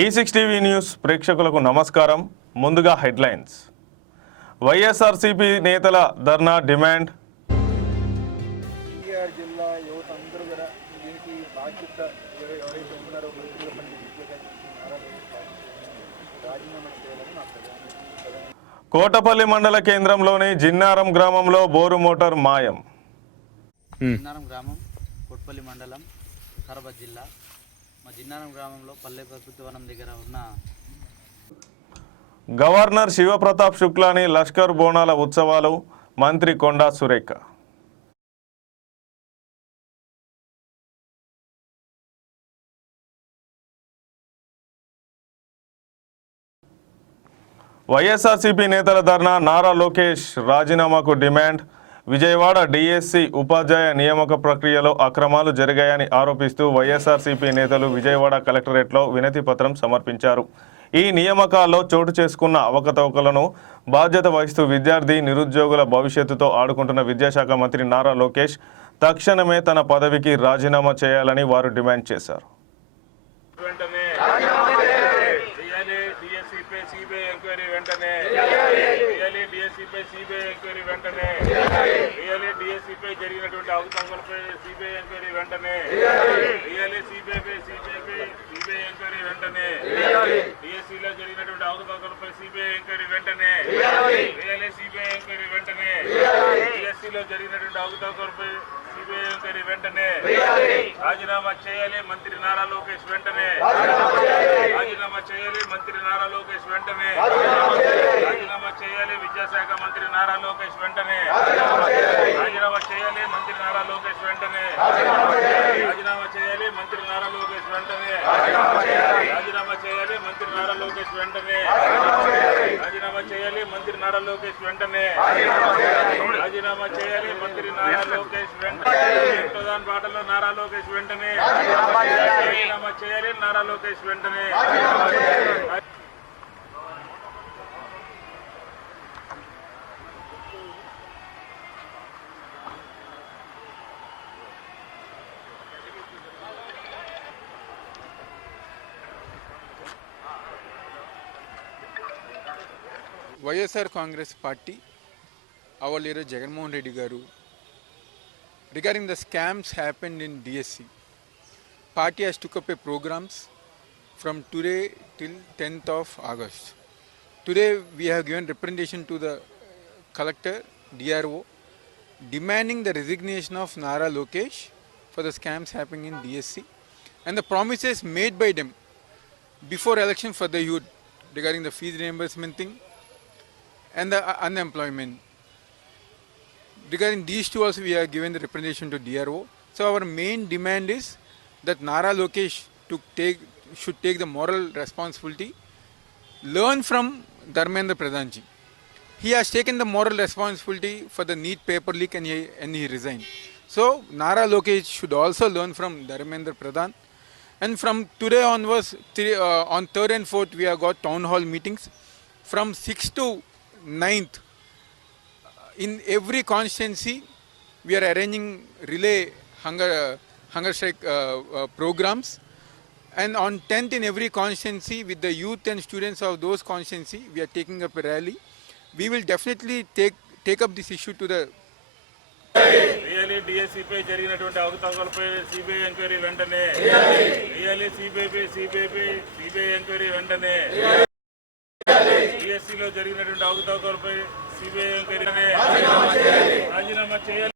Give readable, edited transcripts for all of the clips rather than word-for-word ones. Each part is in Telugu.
E6 టీవీ న్యూస్ ప్రేక్షకులకు నమస్కారం. ముందుగా హెడ్లైన్స్. వైఎస్ఆర్సీపీ నేతల ధర్నా డిమాండ్. జిల్లా యువత అందరూ కూడా దీనికి బాధ్యత ఎవరైతే ఉన్నారో మంత్రుల పని రాజీనామా చేయాలని నా ప్రధాన. కోటపల్లి మండల కేంద్రంలోని జిన్నారం గ్రామంలో బోరు మోటార్ మాయం. జిన్నారం గ్రామం కోటపల్లి మండలం వికారాబాద్ జిల్లా. మా జిన్నారం గ్రామంలో పల్లె ప్రకృతి వనం దగ్గర ఉన్న గవర్నర్ శివప్రతాప్ శుక్లాని లష్కర్ బోనాల ఉత్సవాలు. మంత్రి కొండా సురేఖ. వైఎస్ఆర్సీపీ నేతల ధర్నా. నారా లోకేష్ రాజీనామాకు డిమాండ్. విజయవాడ డిఎస్సి ఉపాధ్యాయ నియామక ప్రక్రియలో అక్రమాలు జరిగాయని ఆరోపిస్తూ వైఎస్ఆర్సీపీ నేతలు విజయవాడ కలెక్టరేట్లో వినతి పత్రం సమర్పించారు. ఈ నియామకాల్లో చోటు చేసుకున్న అవకతవకలను బాధ్యత వహిస్తూ విద్యార్థి నిరుద్యోగుల భవిష్యత్తుతో ఆడుకుంటున్న విద్యాశాఖ మంత్రి నారా లోకేష్ తక్షణమే తన పదవికి రాజీనామా చేయాలని వారు డిమాండ్ చేశారు. జరిగినటువంటి అవకతవకలపై సిబిఐ ఎంక్వైరీ వెంటనే, సిబిఐ ఎంక్వైరీ వెంటనే, డిఎస్సీలో జరిగినటువంటి అవకతవకలపై సిబిఐ ఎంక్వైరీ వెంటనే, సిబిఐ ఎంక్వైరీ వెంటనే, డిఎస్సీలో జరిగినటువంటి అవకతవకలపై సిబిఐ ఎంక్వైరీ వెంటనే, రాజీనామా చేయాలి మంత్రి నారా లోకేష్ వెంటనే, రాజీనామా చేయాలి మంత్రి నారా లోకేష్ వెంటనే, రాజీనామా చేయాలి విద్యాశాఖ మంత్రి నారా లోకేష్ వెంటనే, రాజీనామా చేయాలి మంత్రి నారా లోకేష్ వెంటనే, రాజీనామా చేయాలి మంత్రి నారా లోకేష్ వెంటనే, రాజీనామా చేయాలి మంత్రి నారా లోకేష్ వెంటనే, రాజీనామా చేయాలి మంత్రి నారా లోకేష్ వెంటనే, రాజీనామా చేయాలి మంత్రి నారా లోకేష్ వెంటనే, ప్రధాన బాటలో నారా లోకేష్ వెంటనే, రాజీనామా చేయాలి నారా లోకేష్ వెంటనే. YSR Congress party, our leader Jagannath Reddy garu, regarding the scams happened in DSC, party has took up a programs from today till 10th of August. Today we have given representation to the collector, DRO, demanding the resignation of Nara Lokesh for the scams happening in DSC and the promises made by them before election for the youth regarding the fees reimbursement thing and the unemployment. Regarding these two also we are given the representation to DRO. So our main demand is that Nara Lokesh should take the moral responsibility, learn from Dharmendra Pradhan ji. He has taken the moral responsibility for the NEET paper leak and he resigned. So Nara Lokesh should also learn from Dharmendra Pradhan. And from today onwards, on 3rd and 4th we have got town hall meetings. From 6th to 9th, in every constituency we are arranging relay hunger strike programs, and on 10th in every constituency with the youth and students of those constituency we are taking up a rally. We will definitely take up this issue to the really DSC పై జరిగినటువంటి అవకతవకలపై సిబిఐ ఎంక్వైరీ వెంటనే, రియల్లీ సిబిఐ ఎంక్వైరీ వెంటనే, డిఎస్సీలో జరిగినటువంటి అవకతవకలపై సిబిఐ ఎంక్వైరీ రాజీనామా చేయాలి,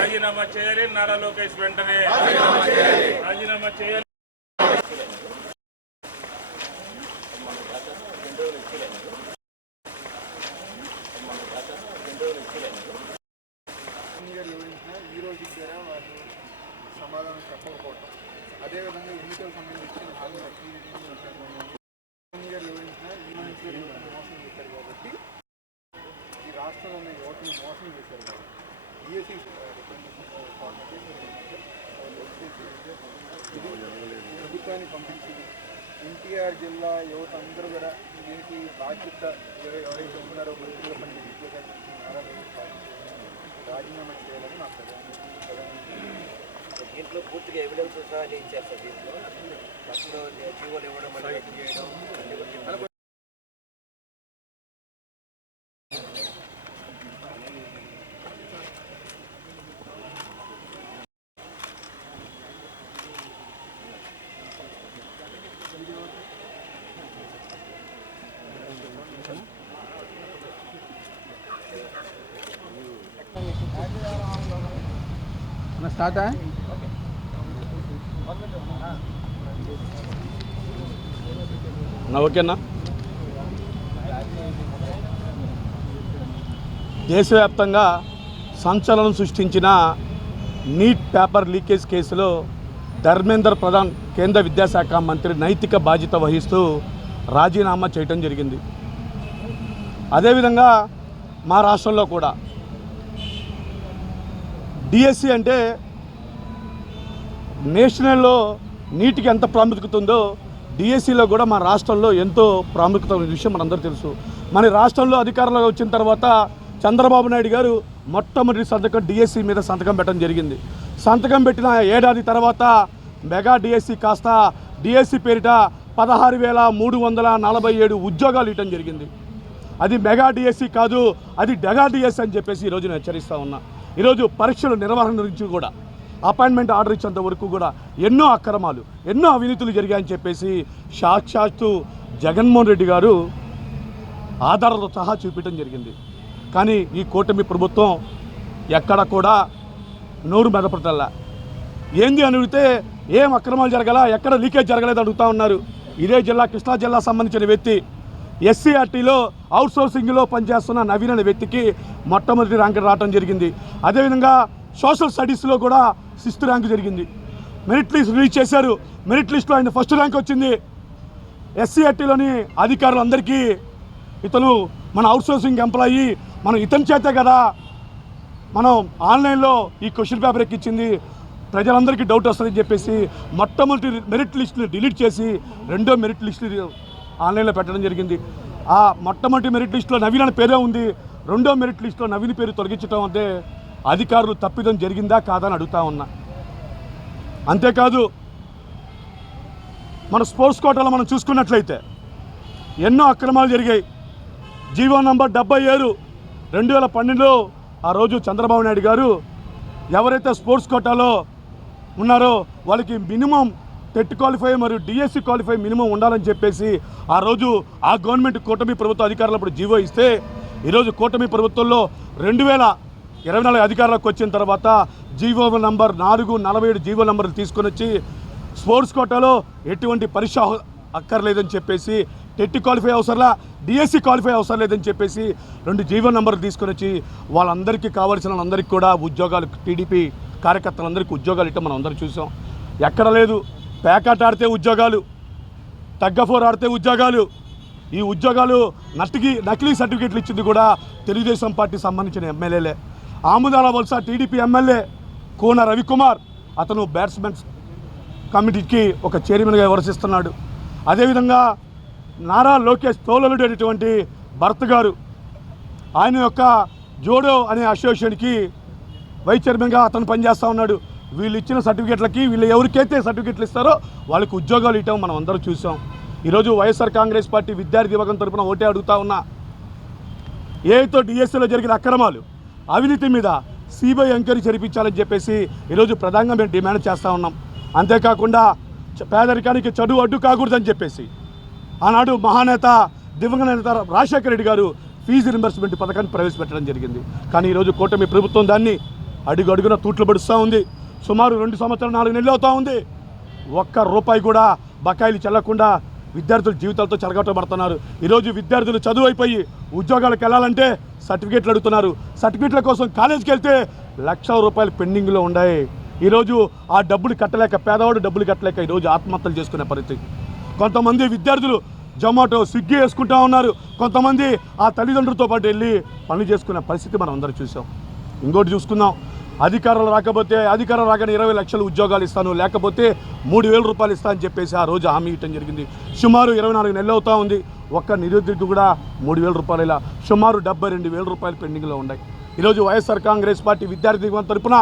రాజీనామా చేయాలి నారా లోకేష్ వెంటనే, రాజీనామా చేయాలి. ఈరోజు ద్వారా వాళ్ళు సమాధానం చెప్పకపోవటం, అదేవిధంగా ఎన్నికలకు సంబంధించిన హామీలు మోసం చేశారు కాబట్టి ఈ రాష్ట్రంలో ఉన్న యువతను మోసం చేశారు కాబట్టి డిఎస్సి ప్రభుత్వాన్ని పంపించి ఎన్టీఆర్ జిల్లా యువత అందరూ కూడా దీనికి బాధ్యత ఎవరైతే ఉన్నారో మంత్రుల పని రాజీనామా చేయాలని నా ప్రధాన. దీంట్లో పూర్తిగా ఎవిడెన్స్ సహా ఏం చేస్తారు దీంట్లో ఫస్ట్ జీవోలు ఇవ్వడం మళ్ళీ రద్దు చేయడం స్టార్ట్ ఓకేనా. దేశవ్యాప్తంగా సంచలనం సృష్టించిన నీట్ పేపర్ లీకేజ్ కేసులో ధర్మేంద్ర ప్రధాన్ కేంద్ర విద్యాశాఖ మంత్రి నైతిక బాధ్యత వహిస్తూ రాజీనామా చేయటం జరిగింది. అదేవిధంగా మా రాష్ట్రంలో కూడా డిఎస్సి అంటే నేషనల్లో నీటికి ఎంత ప్రాముఖ్యత ఉందో డిఎస్సిలో కూడా మా రాష్ట్రంలో ఎంతో ప్రాముఖ్యత ఉన్న విషయం మనందరూ తెలుసు. మన రాష్ట్రంలో అధికారంలో వచ్చిన తర్వాత చంద్రబాబు నాయుడు గారు మొట్టమొదటి సంతకం డిఎస్సి మీద సంతకం పెట్టడం జరిగింది. సంతకం పెట్టిన ఏడాది తర్వాత మెగా డిఎస్సి కాస్త డిఎస్సి పేరిట 16,347 ఉద్యోగాలు ఇవ్వడం జరిగింది. అది మెగా డిఎస్సి కాదు, అది డెగా డిఎస్సి అని చెప్పేసి ఈరోజు నేను హెచ్చరిస్తూ ఉన్నా. ఈరోజు పరీక్షల నిర్వహణ నుంచి కూడా అపాయింట్మెంట్ ఆర్డర్ ఇచ్చేంత వరకు కూడా ఎన్నో అక్రమాలు, ఎన్నో అవినీతులు జరిగాయని చెప్పేసి సాక్షాత్తు జగన్మోహన్ రెడ్డి గారు ఆధారాలతో సహా చూపించడం జరిగింది. కానీ ఈ కూటమి ప్రభుత్వం ఎక్కడ కూడా నోరు మెదపటల్లా. ఏంది అని అడిగితే ఏం అక్రమాలు జరగాల, ఎక్కడ లీకేజ్ జరగలేదు అడుగుతూ ఉన్నారు. ఇదే జిల్లా, కృష్ణా జిల్లా సంబంధించిన వ్యక్తి ఎస్సీఆర్టీలో అవుట్సోర్సింగ్లో పనిచేస్తున్న నవీన్ అనే వ్యక్తికి మొట్టమొదటి ర్యాంకు రావడం జరిగింది. అదేవిధంగా సోషల్ స్టడీస్లో కూడా 6th ర్యాంకు జరిగింది. మెరిట్ లిస్ట్ రిలీజ్ చేశారు. మెరిట్ లిస్ట్లో ఆయన ఫస్ట్ ర్యాంక్ వచ్చింది. ఎస్సీఆర్టీలోని అధికారులందరికీ ఇతను మన అవుట్సోర్సింగ్ ఎంప్లాయీ, మనం ఇతని చేతే కదా మనం ఆన్లైన్లో ఈ క్వశ్చన్ పేపర్ ఎక్కించింది, ప్రజలందరికీ డౌట్ వస్తుందని చెప్పేసి మొట్టమొదటి మెరిట్ లిస్టుని డిలీట్ చేసి రెండో మెరిట్ లిస్టు ఆన్లైన్లో పెట్టడం జరిగింది. ఆ మొట్టమొదటి మెరిట్ లిస్టులో నవీన్ అనే పేరే ఉంది, రెండో మెరిట్ లిస్టులో నవీన్ పేరు తొలగించడం అంటే అధికారులు తప్పిదం జరిగిందా కాదా అని అడుగుతా ఉన్నా. అంతేకాదు మన స్పోర్ట్స్ కోటాలో మనం చూసుకున్నట్లయితే ఎన్నో అక్రమాలు జరిగాయి. జీవో నంబర్ 77 2012లో ఆ రోజు చంద్రబాబు నాయుడు గారు ఎవరైతే స్పోర్ట్స్ కోటాలో ఉన్నారో వాళ్ళకి మినిమం టెట్ క్వాలిఫై మరియు డిఎస్సి క్వాలిఫై మినిమం ఉండాలని చెప్పేసి ఆ రోజు ఆ గవర్నమెంట్ కూటమి ప్రభుత్వ అధికారులప్పుడు జీవో ఇస్తే ఈరోజు కూటమి ప్రభుత్వంలో 2024 అధికారంలోకి వచ్చిన తర్వాత జీవో నంబర్ 447 జీవో నంబర్ తీసుకొని వచ్చి స్పోర్ట్స్ కోటాలో ఎటువంటి పరీక్ష అక్కర్లేదని చెప్పేసి, టెట్ క్వాలిఫై అవసరంలా, డిఎస్సి క్వాలిఫై అవసరం లేదని చెప్పేసి 2 జీవో నంబర్లు తీసుకొని వచ్చి వాళ్ళందరికీ కావాల్సిన వాళ్ళందరికీ కూడా ఉద్యోగాలు, టీడీపీ కార్యకర్తలందరికీ ఉద్యోగాలు ఇట్లా మనం అందరూ చూసాం. ఎక్కడ లేదు, ప్యాకెట్ ఆడితే ఉద్యోగాలు, తగ్గఫోర్ ఆడితే ఉద్యోగాలు. ఈ ఉద్యోగాలు నకిలీ సర్టిఫికేట్లు ఇచ్చింది కూడా తెలుగుదేశం పార్టీ సంబంధించిన ఎమ్మెల్యేలే. ఆముదాల వలస టీడీపీ ఎమ్మెల్యే కోన రవికుమార్, అతను బ్యాట్స్మెన్స్ కమిటీకి ఒక చైర్మన్గా వ్యవహరిస్తున్నాడు. అదేవిధంగా నారా లోకేష్ తోలలుడు అనేటువంటి భర్త గారు, ఆయన యొక్క జోడో అనే అసోసియేషన్కి వైస్ చైర్మన్గా అతను పనిచేస్తూ ఉన్నాడు. వీళ్ళు ఇచ్చిన సర్టిఫికేట్లకి వీళ్ళు ఎవరికైతే సర్టిఫికేట్లు ఇస్తారో వాళ్ళకి ఉద్యోగాలు ఇవ్వటం మనం అందరూ చూసాం. ఈరోజు వైఎస్ఆర్ కాంగ్రెస్ పార్టీ విద్యార్థి విభాగం తరపున ఒకటే అడుగుతా ఉన్నా, ఏతో డిఎస్సీలో జరిగిన అక్రమాలు, అవినీతి మీద సిబిఐ ఎంక్వైరీ జరిపించాలని చెప్పేసి ఈరోజు ప్రధానంగా మేము డిమాండ్ చేస్తూ ఉన్నాం. అంతేకాకుండా పేదరికానికి చదువు అడ్డు కాకూడదని చెప్పేసి ఆనాడు మహానేత దివంగత నేత రాజశేఖర రెడ్డి గారు ఫీజు రింబర్స్మెంట్ పథకాన్ని ప్రవేశపెట్టడం జరిగింది. కానీ ఈరోజు కూటమి ప్రభుత్వం దాన్ని అడుగడుగున తూట్లు పడుస్తూ ఉంది. సుమారు 2 సంవత్సరాలు 4 నెలలు అవుతూ ఉంది. ₹1 కూడా బకాయిలు చెల్లకుండా విద్యార్థుల జీవితాలతో చెలగొట్టబడుతున్నారు. ఈరోజు విద్యార్థులు చదువు అయిపోయి ఉద్యోగాలకు వెళ్ళాలంటే సర్టిఫికేట్లు అడుగుతున్నారు. సర్టిఫికేట్ల కోసం కాలేజీకి వెళ్తే ₹1,00,000 పెండింగ్లో ఉన్నాయి. ఈరోజు ఆ డబ్బులు కట్టలేక, పేదవాడు డబ్బులు కట్టలేక ఈరోజు ఆత్మహత్యలు చేసుకునే పరిస్థితి. కొంతమంది విద్యార్థులు జొమాటో, స్విగ్గీ వేసుకుంటూ ఉన్నారు. కొంతమంది ఆ తల్లిదండ్రులతో పాటు వెళ్ళి పనులు చేసుకునే పరిస్థితి మనం అందరూ చూసాం. ఇంకోటి చూసుకుందాం, అధికారులు రాగానే 20 లక్షల ఉద్యోగాలు ఇస్తాను, లేకపోతే ₹3,000 ఇస్తా అని చెప్పేసి ఆ రోజు హామీ ఇవ్వడం జరిగింది. సుమారు 24 నెలలు అవుతూ ఉంది. ఒక్క నిరుద్యోగికి కూడా ₹3,000 ఇలా సుమారు ₹72,000 పెండింగ్లో ఉన్నాయి. ఈరోజు వైఎస్ఆర్ కాంగ్రెస్ పార్టీ విద్యార్థి తరపున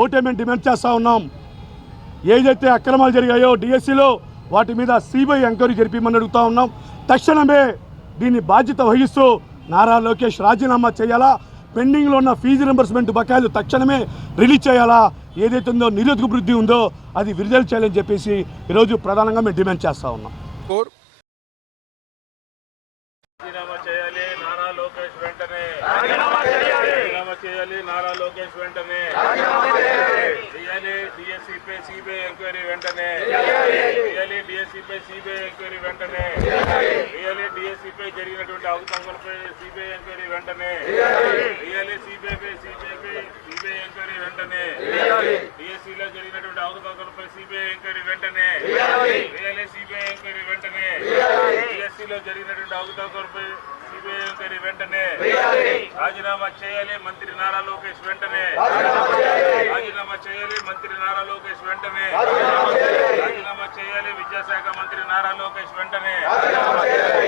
ఓటే మేము డిమాండ్ చేస్తూ ఉన్నాం. ఏదైతే అక్రమాలు జరిగాయో డిఎస్సిలో వాటి మీద సిబిఐ ఎంక్వైరీ జరిపిమని అడుగుతా ఉన్నాం. తక్షణమే దీన్ని బాధ్యత వహిస్తూ నారా లోకేష్ రాజీనామా చేయాలా, పెండింగ్లో ఉన్న ఫీజు రింబర్స్మెంట్ బకాయిలు తక్షణమే రిలీజ్ చేయాలా, ఏదైతే ఉందో నిరుద్యోగ వృద్ధి ఉందో అది విడుదల చేయాలని చెప్పేసి ఈరోజు ప్రధానంగా మేము డిమాండ్ చేస్తూ ఉన్నాం. రాజీనామా చేయాలి నారా లోకేష్ వెంటనే. రాజీనామా చేయాలి నారా లోకేష్ వెంటనే. చేయాలి డిఎస్సిపై సిబిఐ ఎంక్వైరీ వెంటనే. చేయాలి డిఎస్సిపై సిబిఐ ఎంక్వైరీ వెంటనే. చేయాలి డిఎస్సిపై జరిగినటువంటి అవకతవకలపై సిబిఐ ఎంక్వైరీ వెంటనే. చేయాలి సిబిఐపై సిబిఐ ఎంక్వైరీ వెంటనే. డిఎస్సిలో జరిగినటువంటి అవకతవకలపై సిబిఐ ఎంక్వైరీ వెంటనే. చేయాలి సిబిఐ ఎంక్వైరీ వెంటనే. డిఎస్సిలో జరిగినటువంటి అవకతవకలపై సిబిఐ ఎంక్వైరీ వెంటనే. రాజీనామా చేయాలి మంత్రి నారా లోకేష్ వెంటనే. రాజీనామా చేయాలి మంత్రి నారా లోకేష్ వెంటనే. రాజీనామా చేయాలి విద్యాశాఖ మంత్రి నారా లోకేష్ వెంటనే.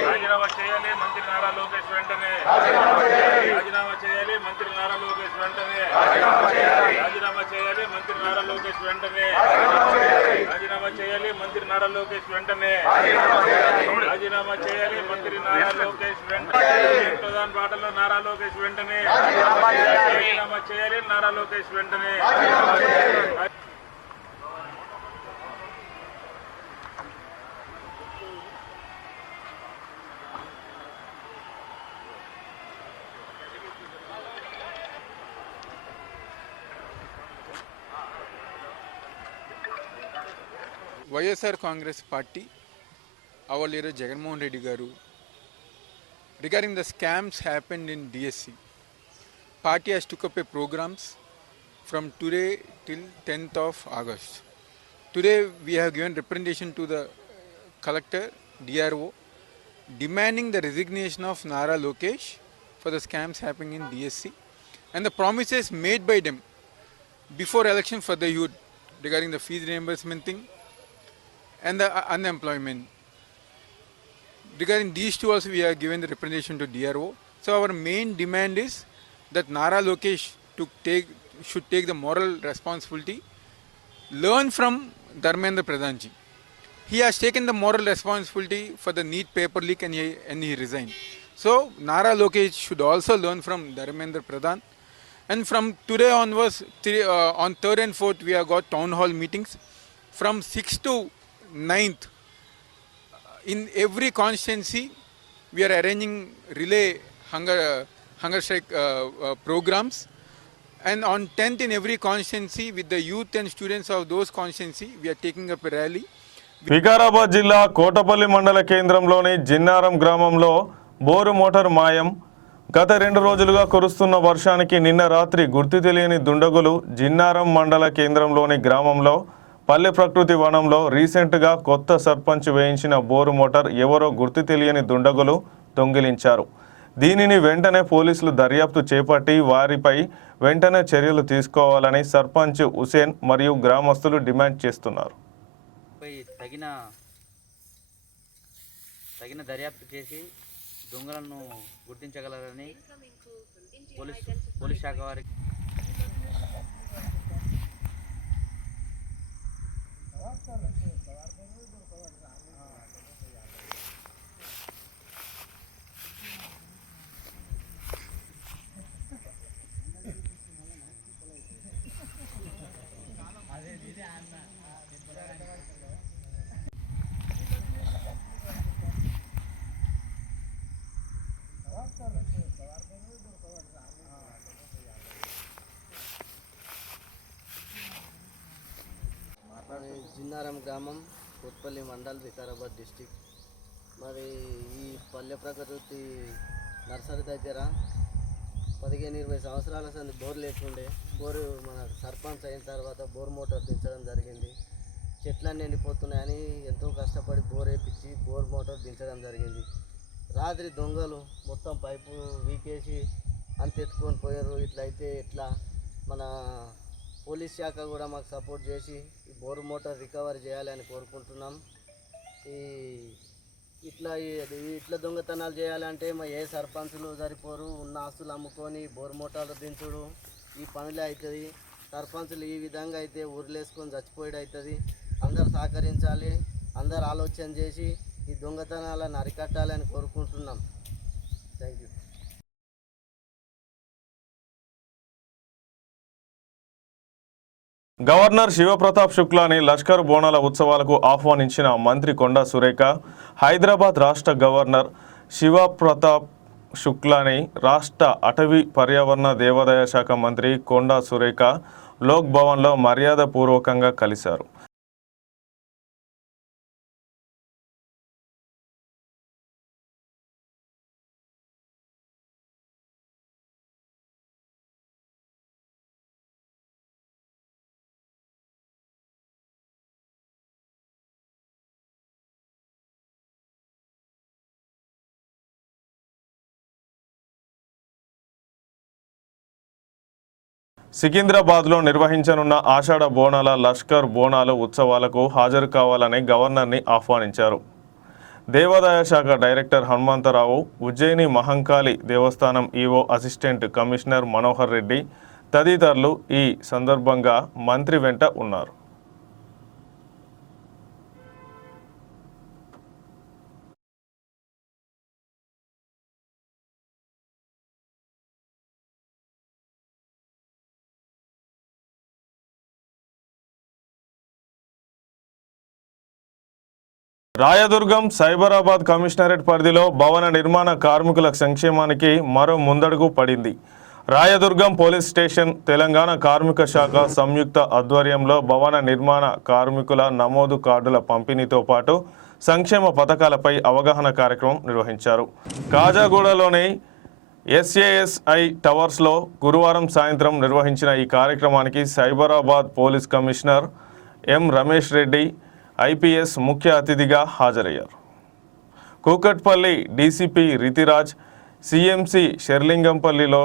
రాజీనామా చేయాలి మంత్రి నారా లోకేష్ వెంటనే. రాజీనామా చేయాలి మంత్రి నారా లోకేష్ వెంటనే. రాజీనామా చేయాలి మంత్రి నారా లోకేష్ వెంటనే. రాజీనామా చేయాలి మంత్రి నారా లోకేష్ వెంటనే. రాజీనామా చేయాలి మంత్రి నారా లోకేష్ వెంటనే. ప్రధాన బాటలో నారా లోకేష్ వెంటనే. రాజీనామా చేయాలి నారా లోకేష్ వెంటనే. YSR Congress party, our leader Jagannath Reddy garu, regarding the scams happened in DSC, party has took up a programs from today till 10th of August. Today we have given representation to the collector, DRO, demanding the resignation of Nara Lokesh for the scams happening in DSC and the promises made by them before election for the youth regarding the fees reimbursement thing and the unemployment. Regarding these two also we have given the representation to DRO. So our main demand is that Nara Lokesh should take the moral responsibility, learn from Dharmendra Pradhan ji. He has taken the moral responsibility for the NEET paper leak and he resigned. So Nara Lokesh should also learn from Dharmendra Pradhan. And from today onwards, on 3rd and 4th we have got town hall meetings. From 6th to 9th, in every constituency we are arranging relay hunger strike programs, and on 10th in every constituency with the youth and students of those constituency we are taking up a rally. Vikarabad జిల్లా కోటపల్లి మండల కేంద్రంలోని జిన్నారం గ్రామంలో బోరు మోటార్ మాయం. గత 2 రోజులుగా కురుస్తున్న వర్షానికి నిన్న రాత్రి గుర్తు తెలియని దుండగులు జిన్నారం మండల కేంద్రంలోని గ్రామంలో పల్లె ప్రకృతి వనంలో రీసెంట్గా కొత్త సర్పంచ్ వేయించిన బోరు మోటార్ ఎవరో గుర్తు తెలియని దుండగులు దొంగిలించారు. దీనిని వెంటనే పోలీసులు దర్యాప్తు చేపట్టి వారిపై వెంటనే చర్యలు తీసుకోవాలని సర్పంచ్ హుసేన్ మరియు గ్రామస్తులు డిమాండ్ చేస్తున్నారు. తగిన దర్యాప్తు చేసి దొంగలను గుర్తించగలరని పోలీస్ శాఖ వారికి జిన్నారం గ్రామం, కోట్పల్లి మండల్, వికారాబాద్ డిస్టిక్. మరి ఈ పల్లె ప్రకృతి నర్సరీ దగ్గర 15-20 సంవత్సరాల సంది బోర్ లేకుండే. బోరు మన సర్పంచ్ అయిన తర్వాత బోర్ మోటార్ దించడం జరిగింది. చెట్లన్నీ ఎండిపోతున్నాయని ఎంతో కష్టపడి బోర్ వేయించి బోర్ మోటార్ దించడం జరిగింది. రాత్రి దొంగలు మొత్తం పైపు వీకేసి అంతెత్తుకొని పోయారు. ఇట్లయితే ఎట్లా? మన పోలీస్ శాఖ కూడా మాకు సపోర్ట్ చేసి ఈ బోర్ మోటార్ రికవర్ చేయాలని కోరుకుంటున్నాం. ఇట్లా దొంగతనాలు చేయాలంటే మా ఏ సర్పంచులు సరిపోరు. ఉన్న ఆస్తులు అమ్ముకొని బోర్ మోటార్లు దించుడు ఈ పనులే అవుతుంది. సర్పంచులు ఈ విధంగా అయితే ఊర్లేసుకొని చచ్చిపోయాడు అవుతుంది. అందరు సహకరించాలి, అందరు ఆలోచన చేసి ఈ దొంగతనాలను అరికట్టాలని కోరుకుంటున్నాం. Thank you. గవర్నర్ శివప్రతాప్ శుక్లాని లష్కర్ బోనాల ఉత్సవాలకు ఆహ్వానించిన మంత్రి కొండా సురేఖ, హైదరాబాద్ రాష్ట్ర గవర్నర్ శివప్రతాప్ శుక్లాని, రాష్ట్ర అటవీ పర్యావరణ దేవాదాయ శాఖ మంత్రి కొండా సురేఖ లోక్ భవన్లో మర్యాదపూర్వకంగా కలిశారు. సికింద్రాబాద్లో నిర్వహించనున్న ఆషాఢ బోనాల లష్కర్ బోనాలు ఉత్సవాలకు హాజరు కావాలని గవర్నర్ని ఆహ్వానించారు. దేవాదాయ శాఖ డైరెక్టర్ హనుమంతరావు, ఉజ్జయిని మహంకాళి దేవస్థానం EO assistant commissioner Manohar Reddy తదితరులు ఈ సందర్భంగా మంత్రి వెంట ఉన్నారు. రాయదుర్గం సైబరాబాద్ కమిషనరేట్ పరిధిలో భవన నిర్మాణ కార్మికుల సంక్షేమానికి మరో ముందడుగు పడింది. రాయదుర్గం పోలీస్ స్టేషన్, తెలంగాణ కార్మిక శాఖ సంయుక్త ఆధ్వర్యంలో భవన నిర్మాణ కార్మికుల నమోదు కార్డుల పంపిణీతో పాటు సంక్షేమ పథకాలపై అవగాహన కార్యక్రమం నిర్వహించారు. కాజాగూడలోని SASI టవర్స్లో గురువారం సాయంత్రం నిర్వహించిన ఈ కార్యక్రమానికి Cyberabad police commissioner M Ramesh Reddy IPS ముఖ్య అతిథిగా హాజరయ్యారు. కూకట్పల్లి డీసీపీ రితిరాజ్, CMC షెర్లింగంపల్లిలో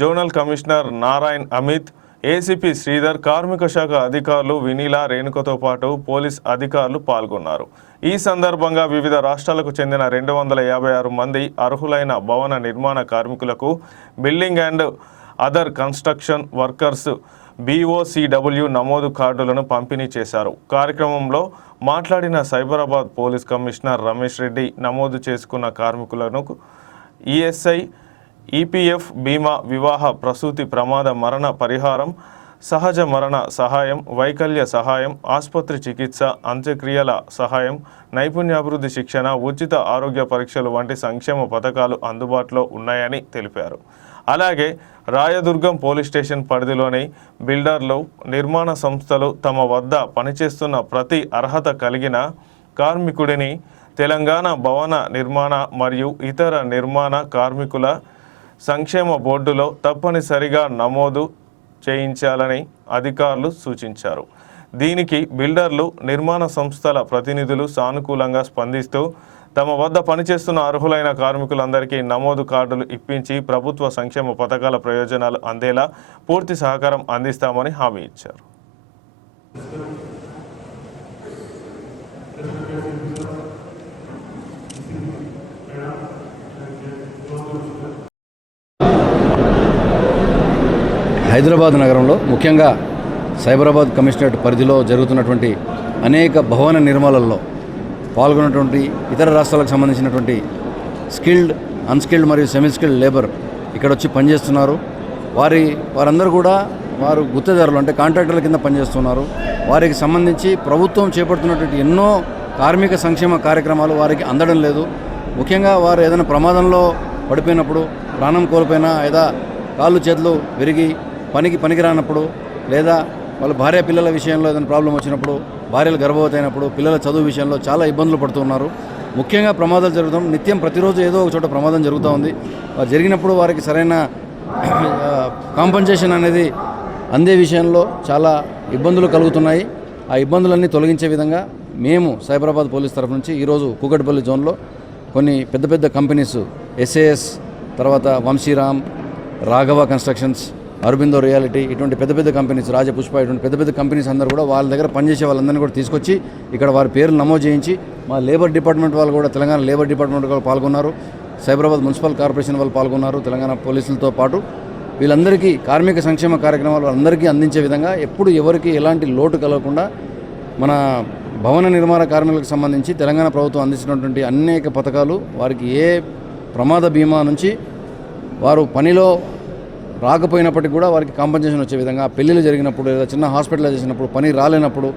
zonal commissioner Narayan Amit, ACP Sridhar, కార్మిక శాఖ అధికారులు వినీలా, రేణుకతో పాటు పోలీస్ అధికారులు పాల్గొన్నారు. ఈ సందర్భంగా వివిధ రాష్ట్రాలకు చెందిన 256 మంది అర్హులైన భవన నిర్మాణ కార్మికులకు building and other construction workers BOCW నమోదు కార్డులను పంపిణీ చేశారు. కార్యక్రమంలో మాట్లాడిన సైబరాబాద్ పోలీస్ కమిషనర్ రమేష్ రెడ్డి, నమోదు చేసుకున్న కార్మికులను ESI, EPF బీమా, వివాహ, ప్రసూతి, ప్రమాద, మరణ పరిహారం, సహజ మరణ సహాయం, వైకల్య సహాయం, ఆసుపత్రి చికిత్స, అంత్యక్రియల సహాయం, నైపుణ్యాభివృద్ధి శిక్షణ, ఉచిత ఆరోగ్య పరీక్షలు వంటి సంక్షేమ పథకాలు అందుబాటులో ఉన్నాయని తెలిపారు. అలాగే రాయదుర్గం పోలీస్ స్టేషన్ పరిధిలోని బిల్డర్లు, నిర్మాణ సంస్థలు తమ వద్ద పనిచేస్తున్న ప్రతి అర్హత కలిగిన కార్మికుడిని తెలంగాణ భవన నిర్మాణ మరియు ఇతర నిర్మాణ కార్మికుల సంక్షేమ బోర్డులో తప్పనిసరిగా నమోదు చేయించాలని అధికారులు సూచించారు. దీనికి బిల్డర్లు, నిర్మాణ సంస్థల ప్రతినిధులు సానుకూలంగా స్పందిస్తూ తమ వద్ద పనిచేస్తున్న అర్హులైన కార్మికులందరికీ నమోదు కార్డులు ఇప్పించి ప్రభుత్వ సంక్షేమ పథకాల ప్రయోజనాలు అందేలా పూర్తి సహకారం అందిస్తామని హామీ ఇచ్చారు. హైదరాబాద్ నగరంలో ముఖ్యంగా సైబరాబాద్ కమిషనరేట్ పరిధిలో జరుగుతున్నటువంటి అనేక భవన నిర్మాణాలలో పాల్గొన్నటువంటి ఇతర రాష్ట్రాలకు సంబంధించినటువంటి స్కిల్డ్, అన్స్కిల్డ్ మరియు సెమీ స్కిల్డ్ లేబర్ ఇక్కడ వచ్చి పనిచేస్తున్నారు. వారందరూ కూడా వారు గుత్తేదారులు, అంటే కాంట్రాక్టర్ల కింద పనిచేస్తున్నారు. వారికి సంబంధించి ప్రభుత్వం చేపడుతున్నటువంటి ఎన్నో కార్మిక సంక్షేమ కార్యక్రమాలు వారికి అందడం లేదు. ముఖ్యంగా వారు ఏదైనా ప్రమాదంలో పడిపోయినప్పుడు, ప్రాణం కోల్పోయినా, లేదా కాళ్ళు చేతులు విరిగి పనికిరానప్పుడు, లేదా వాళ్ళ భార్య పిల్లల విషయంలో ఏదైనా ప్రాబ్లం వచ్చినప్పుడు, భార్యలు గర్భవతి అయినప్పుడు, పిల్లల చదువు విషయంలో చాలా ఇబ్బందులు పడుతున్నారు. ముఖ్యంగా ప్రమాదాలు జరుగుతాం, నిత్యం ప్రతిరోజు ఏదో ఒక చోట ప్రమాదం జరుగుతూ ఉంది. జరిగినప్పుడు వారికి సరైన కాంపన్సేషన్ అనేది అందే విషయంలో చాలా ఇబ్బందులు కలుగుతున్నాయి. ఆ ఇబ్బందులన్నీ తొలగించే విధంగా మేము సైబరాబాద్ పోలీస్ తరఫు నుంచి ఈరోజు కూకట్పల్లి జోన్లో కొన్ని పెద్ద పెద్ద కంపెనీస్, SAS, తర్వాత వంశీరామ్, రాఘవ కన్స్ట్రక్షన్స్, అరబిందో రియాలిటీ, ఇటువంటి పెద్ద పెద్ద కంపెనీస్, రాజపుష్ప, ఇటువంటి పెద్ద పెద్ద కంపెనీస్ అందరూ కూడా వాళ్ళ దగ్గర పనిచేసే వాళ్ళందరినీ కూడా తీసుకొచ్చి ఇక్కడ వారి పేర్లు నమోదు చేయించి, మా లేబర్ డిపార్ట్మెంట్ వాళ్ళు కూడా, తెలంగాణ లేబర్ డిపార్ట్మెంట్ వాళ్ళు పాల్గొన్నారు, సైబరాబాద్ మున్సిపల్ కార్పొరేషన్ వాళ్ళు పాల్గొన్నారు, తెలంగాణ పోలీసులతో పాటు వీళ్ళందరికీ కార్మిక సంక్షేమ కార్యక్రమాలు అందరికీ అందించే విధంగా ఎప్పుడు ఎవరికి ఎలాంటి లోటు కలగకుండా మన భవన నిర్మాణ కార్మికులకు సంబంధించి తెలంగాణ ప్రభుత్వం అందించినటువంటి అనేక పథకాలు వారికి ఏ ప్రమాద బీమా నుంచి వారు పనిలో రాకపోయినప్పటికీ కూడా వారికి కాంపన్సేషన్ వచ్చే విధంగా పెళ్ళిళ్ళు జరిగినప్పుడు లేదా చిన్న హాస్పిటల్ చేసినప్పుడు పని రాలేనప్పుడు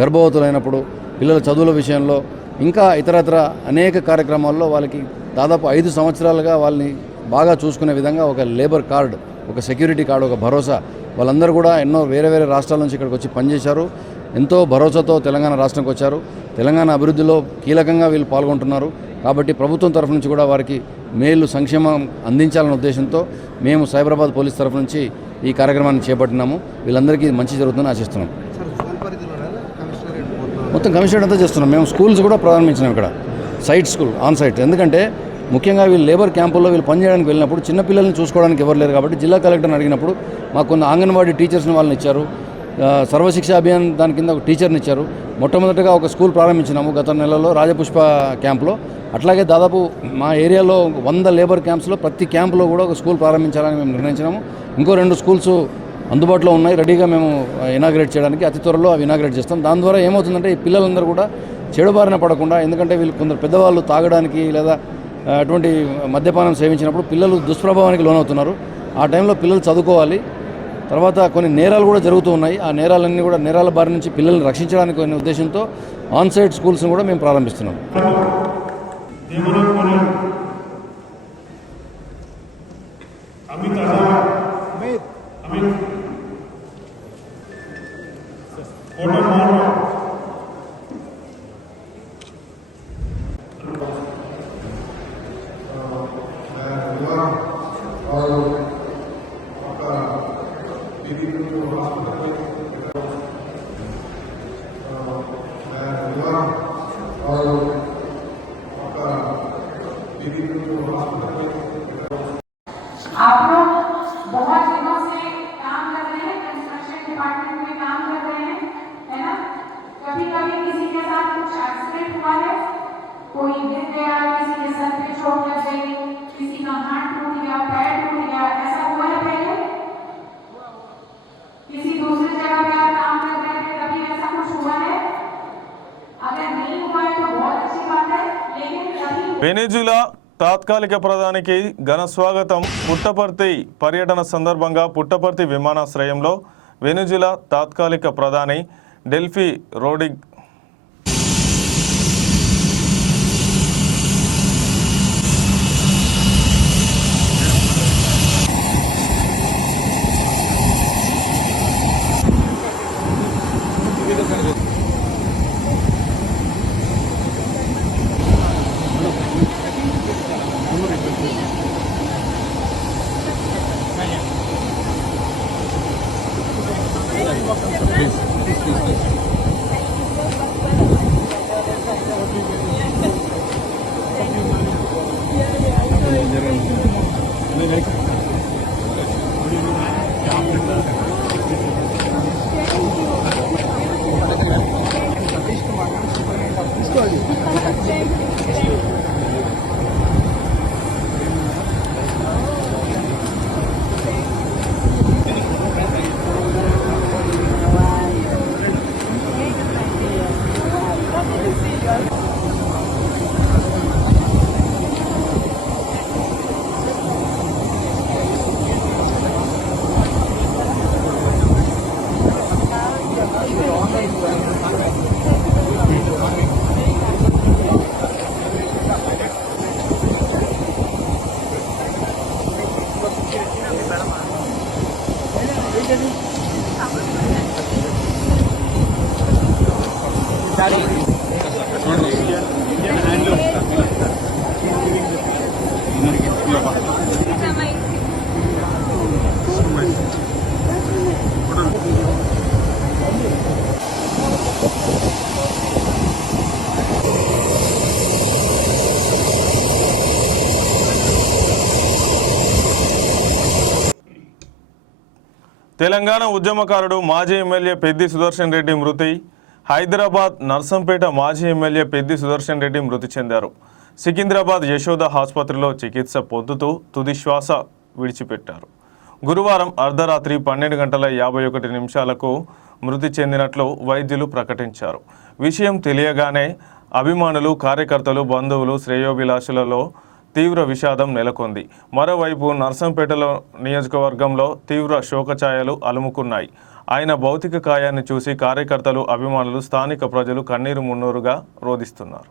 గర్భవతులైనప్పుడు పిల్లల చదువుల విషయంలో ఇంకా ఇతరత్ర అనేక కార్యక్రమాల్లో వాళ్ళకి దాదాపు 5 సంవత్సరాలుగా వాళ్ళని బాగా చూసుకునే విధంగా ఒక లేబర్ కార్డ్, ఒక సెక్యూరిటీ కార్డు, ఒక భరోసా వాళ్ళందరూ కూడా ఎన్నో వేరే వేరే రాష్ట్రాల నుంచి ఇక్కడికి వచ్చి పనిచేశారు. ఎంతో భరోసాతో తెలంగాణ రాష్ట్రానికి వచ్చారు. తెలంగాణ అభివృద్ధిలో కీలకంగా వీళ్ళు పాల్గొంటున్నారు. కాబట్టి ప్రభుత్వం తరఫు నుంచి కూడా వారికి మేలు సంక్షేమం అందించాలనే ఉద్దేశంతో మేము సైబరాబాద్ పోలీస్ తరఫు నుంచి ఈ కార్యక్రమాన్ని చేపట్టినాము. వీళ్ళందరికీ మంచి జరుగుతుందని ఆశిస్తున్నాం. మొత్తం కమిషనరేట్ అంతా చేస్తున్నాం. మేము స్కూల్స్ కూడా ప్రారంభించినాం ఇక్కడ, సైట్ స్కూల్ ఆన్ సైట్. ఎందుకంటే ముఖ్యంగా వీళ్ళు లేబర్ క్యాంపుల్లో వీళ్ళు పనిచేయడానికి వెళ్ళినప్పుడు చిన్నపిల్లల్ని చూసుకోవడానికి ఎవరు లేరు కాబట్టి జిల్లా కలెక్టర్ని అడిగినప్పుడు మాకు కొన్ని అంగన్వాడీ టీచర్స్ని వాళ్ళని ఇచ్చారు. సర్వశిక్ష అభియాన్ దాని కింద ఒక టీచర్ని ఇచ్చారు. మొట్టమొదటిగా ఒక స్కూల్ ప్రారంభించినాము గత నెలలో రాజపుష్ప క్యాంప్లో. అట్లాగే దాదాపు మా ఏరియాలో 100 లేబర్ క్యాంప్స్లో ప్రతి క్యాంపులో కూడా ఒక స్కూల్ ప్రారంభించాలని మేము నిర్ణయించినాము. ఇంకో 2 స్కూల్స్ అందుబాటులో ఉన్నాయి, రెడీగా మేము ఇనాగ్రేట్ చేయడానికి అతి త్వరలో అవి ఇనాగ్రేట్ చేస్తాం. దాని ద్వారా ఏమవుతుందంటే ఈ పిల్లలందరూ కూడా చెడుబారిన పడకుండా, ఎందుకంటే వీళ్ళు కొందరు పెద్దవాళ్ళు తాగడానికి లేదా అటువంటి మద్యపానం సేవించినప్పుడు పిల్లలు దుష్ప్రభావానికి లోనవుతున్నారు. ఆ టైంలో పిల్లలు చదువుకోవాలి. తర్వాత కొన్ని నేరాలు కూడా జరుగుతూ ఉన్నాయి. ఆ నేరాలన్నీ కూడా నేరాల బారి నుంచి పిల్లల్ని రక్షించడానికి అనే ఉద్దేశంతో ఆన్ సైట్ స్కూల్స్ని కూడా మేము ప్రారంభిస్తున్నాం. आप लोग बहुत दिनों से काम कर रहे हैं, कंस्ट्रक्शन डिपार्टमेंट में काम कर रहे हैं, है ना? कभी कभी किसी के साथ कुछ एक्सीडेंट हुआ है, कोई गिर गया, किसी के सर पे चोट लग गई, किसी का हाथ टूट गया, पैर टूट गया, ऐसा हुआ है पहले? किसी दूसरी जगह पे आप काम कर रहे थे, कभी ऐसा कुछ हुआ है? अगर नहीं हुआ है तो बहुत अच्छी बात है, लेकिन कभी వెనిజులా తాత్కాలిక ప్రధానికి ఘన స్వాగతం. పుట్టపర్తి పర్యటన సందర్భంగా పుట్టపర్తి విమానాశ్రయంలో వెనిజులా తాత్కాలిక ప్రధాని డెల్ఫీ రోడ్రిగ్స్ తెలంగాణ ఉద్యమకారుడు మాజీ ఎమ్మెల్యే పెద్ది సుదర్శన్ రెడ్డి మృతి. హైదరాబాద్ నర్సంపేట మాజీ ఎమ్మెల్యే పెద్ది సుదర్శన్ రెడ్డి మృతి చెందారు. సికింద్రాబాద్ యశోద ఆసుపత్రిలో చికిత్స పొందుతూ తుది శ్వాస విడిచిపెట్టారు. గురువారం అర్ధరాత్రి 12:51 మృతి చెందినట్లు వైద్యులు ప్రకటించారు. విషయం తెలియగానే అభిమానులు, కార్యకర్తలు, బంధువులు, శ్రేయోభిలాషులలో తీవ్ర విషాదం నెలకొంది. మరోవైపు నర్సంపేటలో నియోజకవర్గంలో తీవ్ర శోకఛాయలు అలుముకున్నాయి. ఆయన భౌతిక కాయాన్ని చూసి కార్యకర్తలు, అభిమానులు, స్థానిక ప్రజలు కన్నీరు మున్నూరుగా రోదిస్తున్నారు.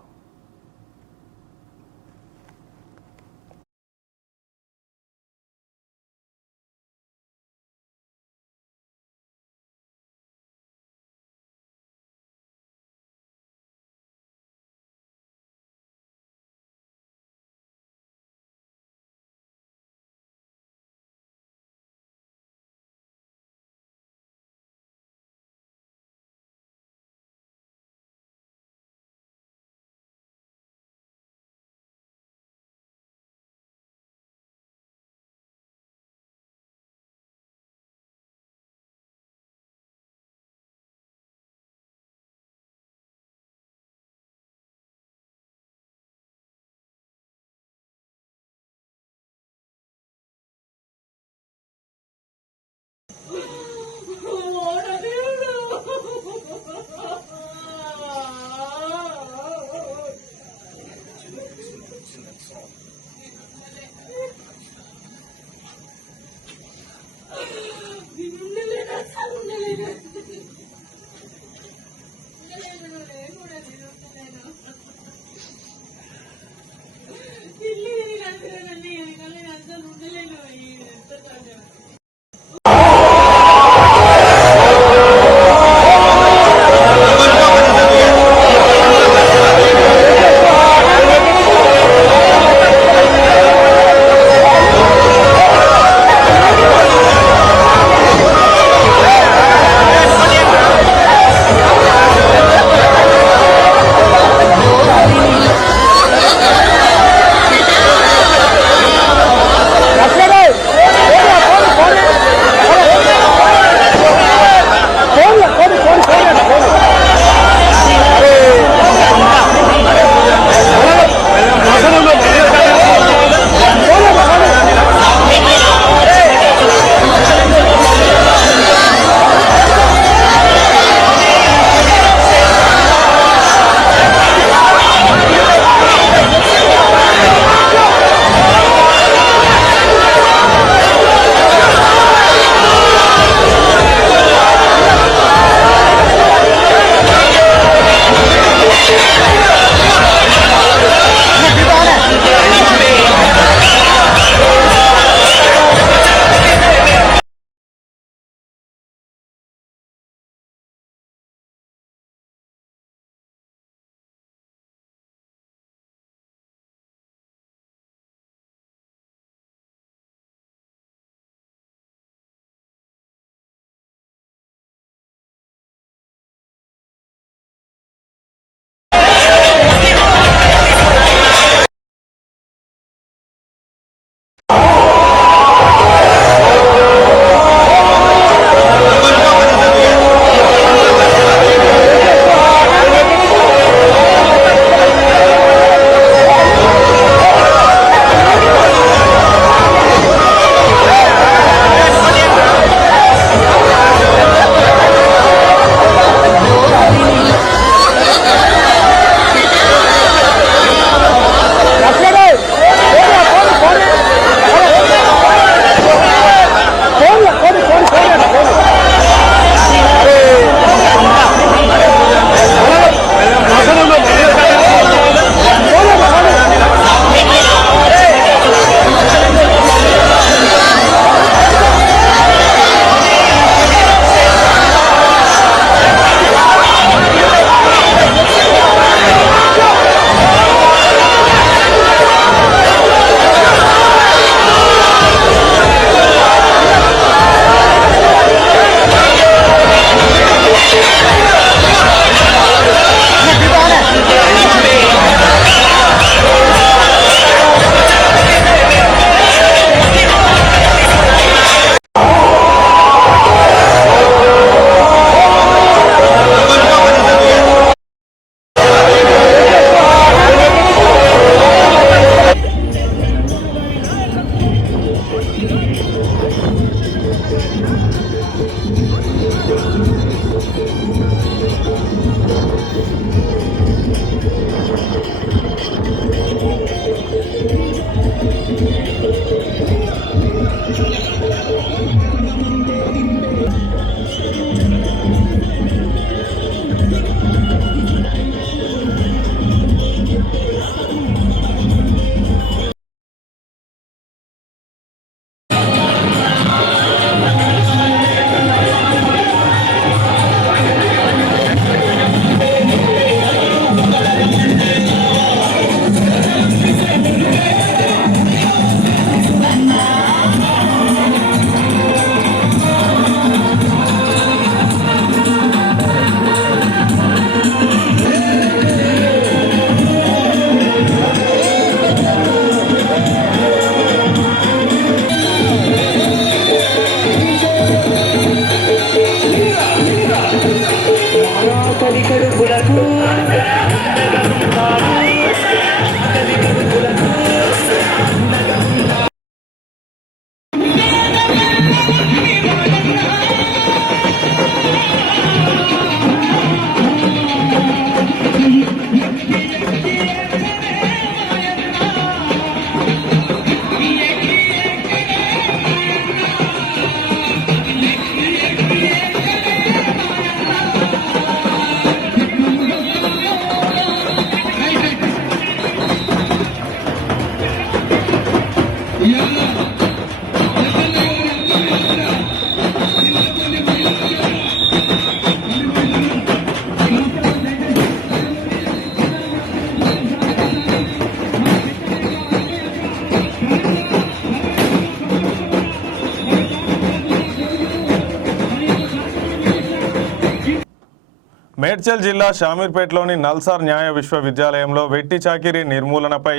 మేడ్చల్ జిల్లా షామీర్పేటలోని నల్సార్ న్యాయ విశ్వవిద్యాలయంలో వెట్టి చాకిరీ నిర్మూలనపై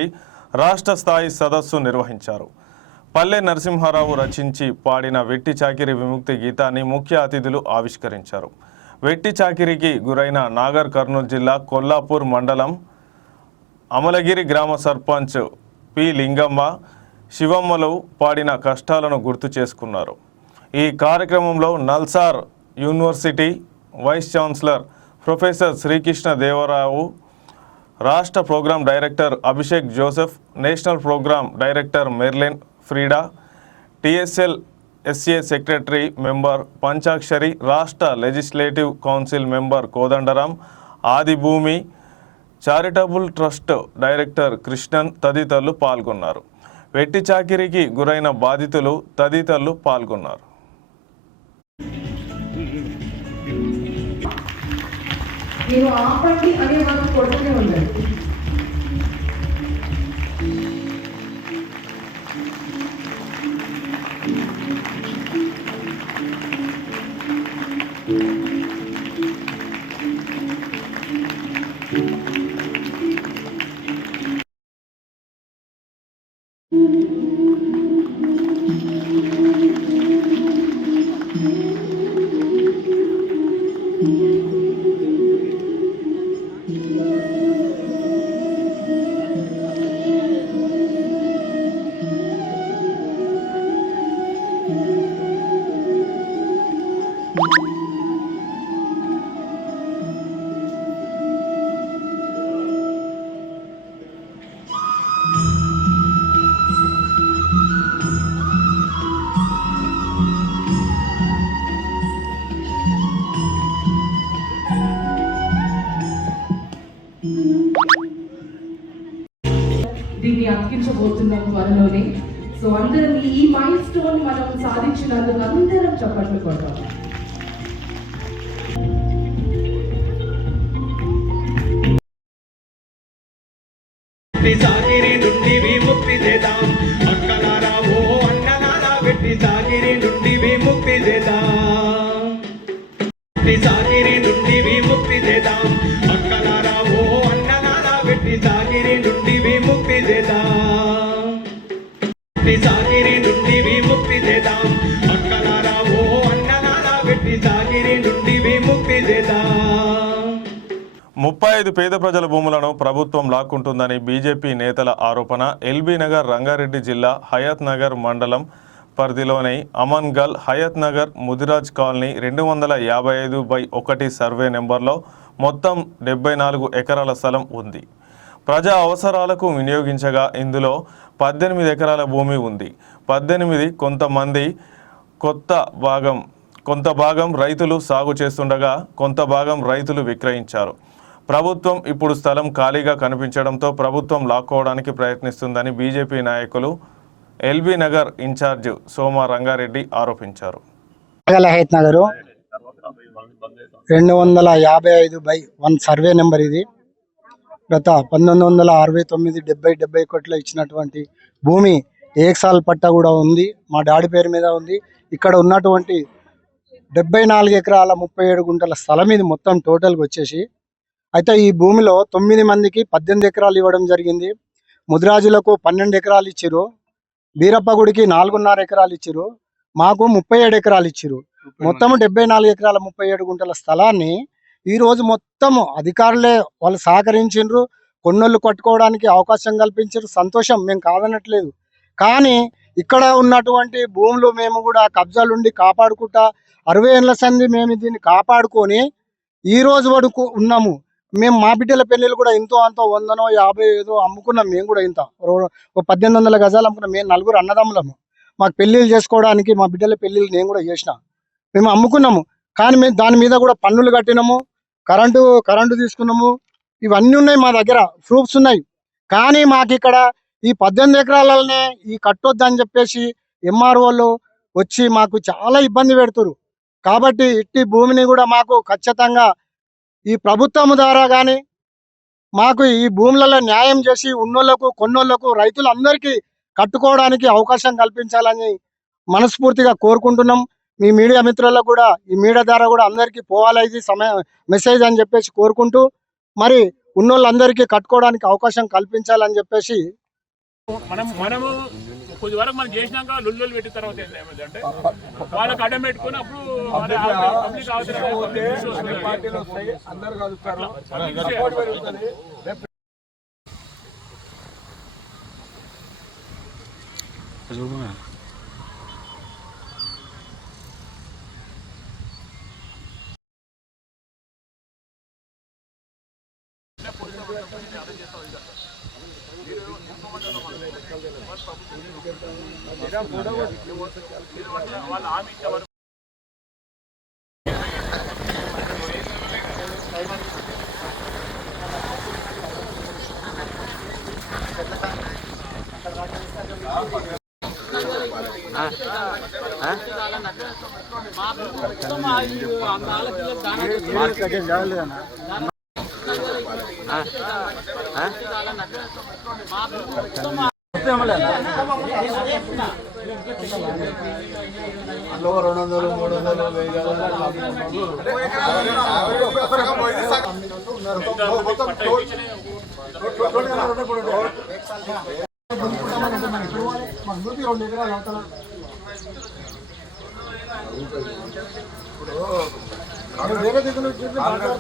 రాష్ట్ర స్థాయి సదస్సు నిర్వహించారు. పల్లె నరసింహారావు రచించి పాడిన వెట్టి చాకిరీ విముక్తి గీతాన్ని ముఖ్య అతిథులు ఆవిష్కరించారు. వెట్టి చాకిరీకి గురైన నాగర్ కర్నూలు జిల్లా కొల్లాపూర్ మండలం అమలగిరి గ్రామ సర్పంచ్ పి లింగమ్మ, శివమ్మలు పాడిన కష్టాలను గుర్తు చేసుకున్నారు. ఈ కార్యక్రమంలో NALSAR university vice chancellor professor Srikrishna Devarao, రాష్ట్ర programme director Abhishek Joseph, national programme director Merlin Frieda, TSL SA secretary member Panchakshari, రాష్ట్ర legislative council member Kodandaram, Adibhumi charitable trust director Krishnan తదితరులు పాల్గొన్నారు. వెట్టి చాకిరీకి గురైన బాధితులు తదితరులు పాల్గొన్నారు. నేను ఆపండి అనే మనం కొడుతూనే ఉండండి. దీన్ని అతికించబోతున్నాం త్వరలోనే. సో అందరం ఈ మైల్ స్టోన్ మనం సాధించినందుకు అందరం చప్పట్లు కొడతాం. చాకిరీ నుండి విముక్తి చేద్దాం అక్కలారా, ఓ అన్నలారా, వెట్టి చాకిరీ నుండి విముక్తి చేద్దాం. చాకిరీ నుండి విముక్తి చేద్దాం అక్కలారా, ఓ అన్నలారా, వెట్టి చాకిరీ నుండి విముక్తి చేద్దాం. చాకిరీ నుండి విముక్తి చేద్దాం అక్కలారా, ఓ అన్నలారా, వెట్టి చాకిరీ నుండి విముక్తి చేద్దాం. 35 పేద ప్రజల భూములను ప్రభుత్వం లాక్కుంటుందని బీజేపీ నేతల ఆరోపణ. ఎల్బీ నగర్ రంగారెడ్డి జిల్లా హయత్ నగర్ మండలం పరిధిలోని అమన్గల్, హయత్ నగర్, ముదిరాజ్ కాలనీ 255/1 సర్వే నెంబర్లో మొత్తం 74 ఎకరాల స్థలం ఉంది. ప్రజా అవసరాలకు వినియోగించగా ఇందులో 18 ఎకరాల భూమి ఉంది. 18 కొంత భాగం రైతులు సాగు చేస్తుండగా కొంత భాగం రైతులు విక్రయించారు. ప్రభుత్వం ఇప్పుడు స్థలం ఖాళీగా కనిపించడంతో ప్రభుత్వం లాక్కోవడానికి ప్రయత్నిస్తుందని బీజేపీ నాయకులు ఎల్బీ నగర్ ఇన్ఛార్జ్ సోమ రంగారెడ్డి ఆరోపించారు. హయత్ నగరు 255/1 సర్వే నెంబర్ ఇది. గత 1969-70 ఇచ్చినటువంటి భూమి ఏక్సాల్ పట్టా కూడా ఉంది, మా డాడీ పేరు మీద ఉంది. ఇక్కడ ఉన్నటువంటి 74 ఎకరాల 37 గుంటల స్థలం ఇది మొత్తం టోటల్గా వచ్చేసి. అయితే ఈ భూమిలో 9 మందికి 18 ఎకరాలు ఇవ్వడం జరిగింది. ముదిరాజులకు 12 ఎకరాలు ఇచ్చిరు, బీరప్ప గుడికి 4.5 ఎకరాలు ఇచ్చిరు, మాకు 37 ఎకరాలు ఇచ్చిరు. మొత్తం 74 ఎకరాల 37 గుంటల స్థలాన్ని ఈరోజు మొత్తం అధికారులే వాళ్ళు సహకరించిండ్రు, కొన్నోళ్ళు కట్టుకోవడానికి అవకాశం కల్పించారు, సంతోషం, మేము కాదనట్లేదు. కానీ ఇక్కడ ఉన్నటువంటి భూములు మేము కూడా కబ్జాలుండి కాపాడుకుంటా 60 ఏళ్ళ సంది మేము దీన్ని కాపాడుకొని ఈ రోజు వరకు ఉన్నాము. మేము మా బిడ్డల పెళ్ళిళ్ళు కూడా ఎంతో అంతో 100నో 50 ఏదో అమ్ముకున్నాం. మేము కూడా ఇంత ఒక 1800 గజాలు అమ్ముకున్నాం. మేము 4 అన్నదమ్ములము. మాకు పెళ్ళిళ్ళు చేసుకోవడానికి మా బిడ్డల పెళ్ళిళ్ళు నేను కూడా చేసిన, మేము అమ్ముకున్నాము. కానీ మేము దాని మీద కూడా పన్నులు కట్టినాము, కరెంటు తీసుకున్నాము. ఇవన్నీ ఉన్నాయి, మా దగ్గర ప్రూఫ్స్ ఉన్నాయి. కానీ మాకు ఇక్కడ ఈ 18 ఎకరాలనే ఈ కట్టొద్దని చెప్పేసి ఎంఆర్ఓలు వచ్చి మాకు చాలా ఇబ్బంది పెడుతురు. కాబట్టి ఇట్టి భూమిని కూడా మాకు ఖచ్చితంగా ఈ ప్రభుత్వం ద్వారా కానీ మాకు ఈ భూములలో న్యాయం చేసి ఉన్నోళ్లకు కొన్నోళ్లకు రైతులందరికీ కట్టుకోవడానికి అవకాశం కల్పించాలని మనస్ఫూర్తిగా కోరుకుంటున్నాం. మీ మీడియా మిత్రులకు కూడా ఈ మీడియా ద్వారా కూడా అందరికీ పోవాలి ఇది మెసేజ్ అని చెప్పేసి కోరుకుంటూ, మరి ఉన్నోళ్ళందరికీ కట్టుకోవడానికి అవకాశం కల్పించాలని చెప్పేసి మనము కొద్ది వరకు మనం చేసినాక లొల్లు పెట్టిన తర్వాత అంటే వాళ్ళకి అడ్డం పెట్టుకుని అప్పుడు పార్టీలు వస్తాయి, అందరు కలుస్తారు.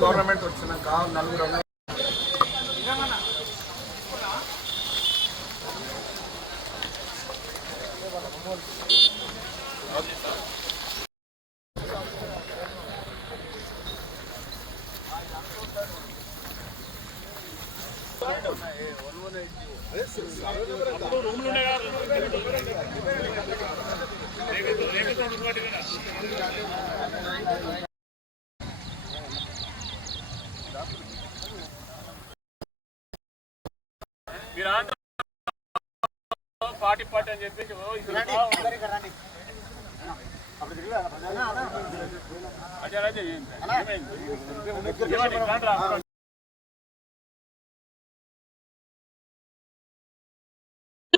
గవర్నమెంట్ వచ్చినాక నలుగురు పార్టీ అని చెప్పేసి